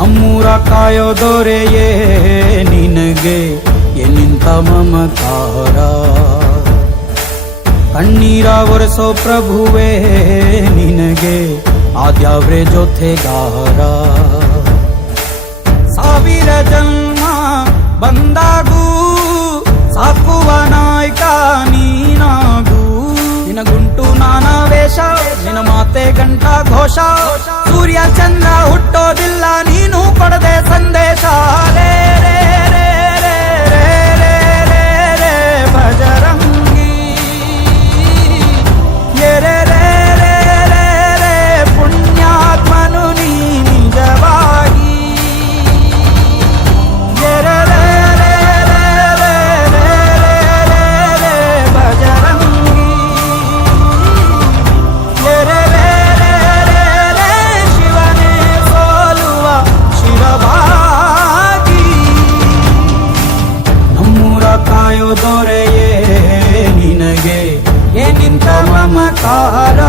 ನಮ್ಮೂರ ಕಾಯೋ ದೊರೆಯೇ ನಿನಗೆ ಎನ್ನಿಂತ ಮಮಕಾರ. ಕಣ್ಣೀರ ಒರೆಸೋ ಪ್ರಭುವೇ ನಿನಗೆ ಆದ್ಯಾವ್ರೆ ಜೊತೆಗಾರ. ಸಾವಿರ ಜನ್ಮ ಬಂದಾಗೂ ಸಾಕುವ ನಾಯಕ ನೀನಾಗೂ. ನಿನ ಗುಂಟು ನಾನಾ ವೇಷ, ನಿನ ಮಾತೆ ಗಂಟ ಘೋಷ. ಸೂರ್ಯ ಚಂದ್ರ ಹುಟ್ಟೋದಿಲ್ಲ ನೀನು ಕೊಡದೆ ಸಂದೇಶ. ರೇ ರೇ ರೇ ರೇ ರೇ ರೇ ರೇ ರೇ ಭಜರಂಗಿ. ರೇ ರೇ ರೇ ರೇ ರೇ ಪುಣ್ಯಾತ್ಮನು ನೀ ನಿಜವಾಗಿ. ರೇ ರೇ ರೇ ರೇ ರೇ ರೇ ರೇ ರೇ ರೇ ಭಜರಂಗಿ. ರೇ ರೇ ರೇ ರೇ ರೇ ರೇ ಶಿವನೇ ಸೋಲುವ ಶಿರವಾಗಿ. ನಮ್ಮೂರ ಕಾಯೋ ದೊರೆಯೇ ನಿನಗೆ ಏನಿಂತ ಮಮಕಾರ.